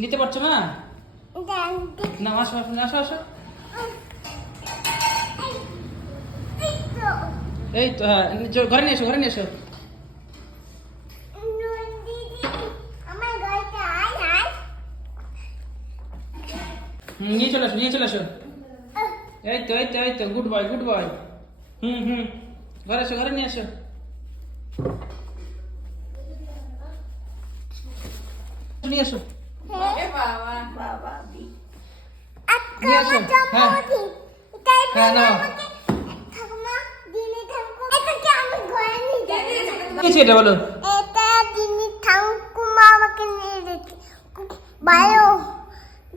নিতে পারছ না না আসো আসো আসো আসো। এই তো হ্যাঁ ঘরে নিয়ে এসো ঘরে নিয়ে এসো। নিয়ে চলে আসো নিয়ে চলে আসো। এই তো এই তো এই তো গুড বয় গুড বয় হুম হুম ঘরে এসো ঘরে নিয়ে এসো। নিয়ে এসো। আজকে নিয়ে আসো। আমার জন্মদিন তাই হ্যাঁ, নাও। নিয়ে কি এটা বলো? এটা দিনে ঠাকুমা আমাকে নিয়ে যেতে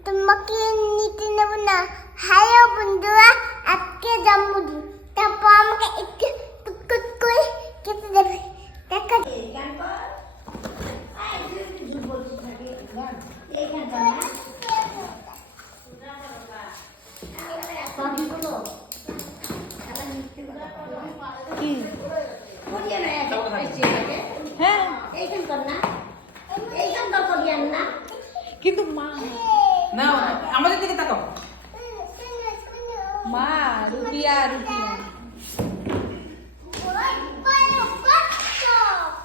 তোমাকে নিতে নেব না। হ্যালো বন্ধুরা আজকে জন্মদিন। তারপর আমাকে একটু করে কেটে দেবে। দেখা হ্যাঁ। করিয়ান না। কিন্তু মা না আমাদের দিকে তাকাও। মা রুটিয়া রুটিয়া।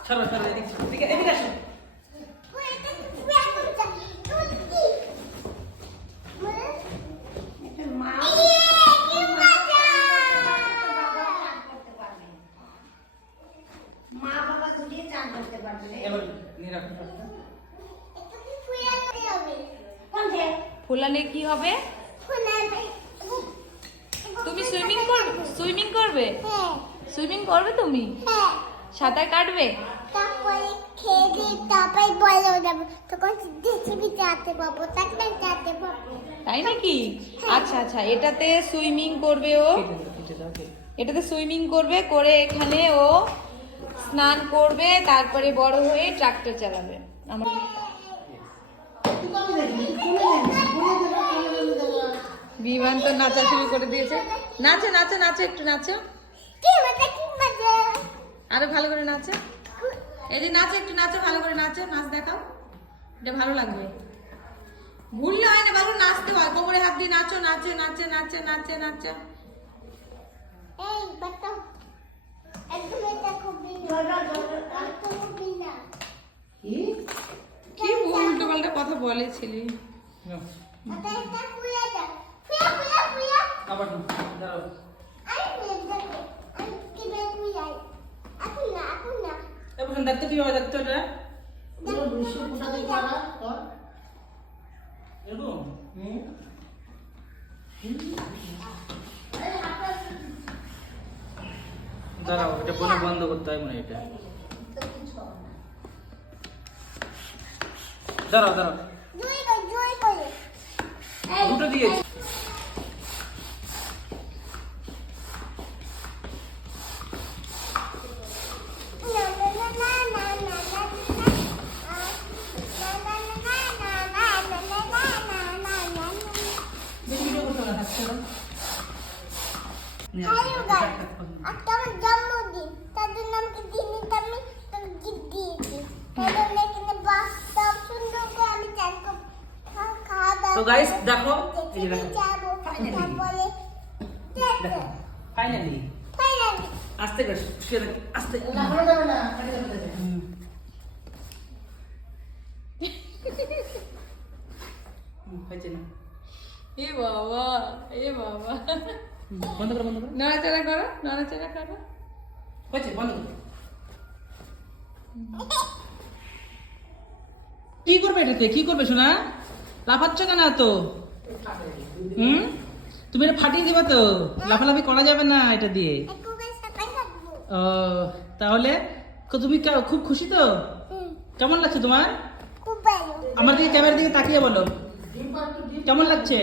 ছাড়ো ছাড়ো এদিকে এদিকে আসো মা বাবা দুটি চান করতে পারবে এবার নিয়ে রাখো ফুলালে কি হবে? তুমি সুইমিং করবে সুইমিং করবে? সুইমিং করবে তুমি? সাঁতার কাটবে? তাই নাকি? আচ্ছা আচ্ছা এটাতে সুইমিং করবে ও। এটাতে সুইমিং করবে করে এখানে ও স্নান করবে, তারপরে বড় হয়ে ট্রাক্টর চালাবে। আমার বিমান তো নাচা শুরু করে দিয়েছে। নাচে নাচে নাচে, একটু নাচো। আরও ভালো করে নাচে। এই যে নাচে, একটু নাচো, ভালো করে নাচো, নাচ দেখাও। এটা ভালো লাগবে। ঘুরলে হয় না ভালো নাচতে হয়। কোমরে হাত দিয়ে নাচো, নাচে নাচে নাচে নাচে নাচে। কি? উল্টো পাল্টা কথা ফুয়া ফুয়া আবার দাঁড়াও। এখন দেখতে কি হয় দেখতে এটা এরকম? হুম। দাঁড়াও এটা বলে বন্ধ করতে হয় মনে হয় এটা। দাঁড়াও দাঁড়াও। দুটো দিয়েছি না না না না না না না ভিডিও করতে হবে হাত ছাড়ো হ্যালো গাইস আজকে আমার জন্মদিন তার জন্য আমাকে জিনিস আমি তোকে গিফট দিয়েছি। তাই জন্য এখানে বাস সব সুন্দর করে আমি চান খাওয়া দাওয়া তো guys, দেখো, এই যে দেখো। তারপরে ফাইনালি ফাইনালি আস্তে করে শুয়ে থাকি আস্তে। হুম। হুম, হয়েছে না। এ বাবা এ বাবা। বন্ধ করো বন্ধ করো। নড়াচড়া করো নড়াচড়া করো। হয়েছে বন্ধ করো। কি করবে এটাতে? কি করবে শোনা লাফাচ্ছ কেন তো হুম? তুমি এটা ফাটিয়ে দিবা তো। লাফালাফি করা যাবে না এটা দিয়ে। ও তাহলে তুমি কে- খুব খুশি তো? কেমন লাগছে তোমার? আমার দিকে ক্যামেরার দিকে তাকিয়ে বলো। কেমন লাগছে?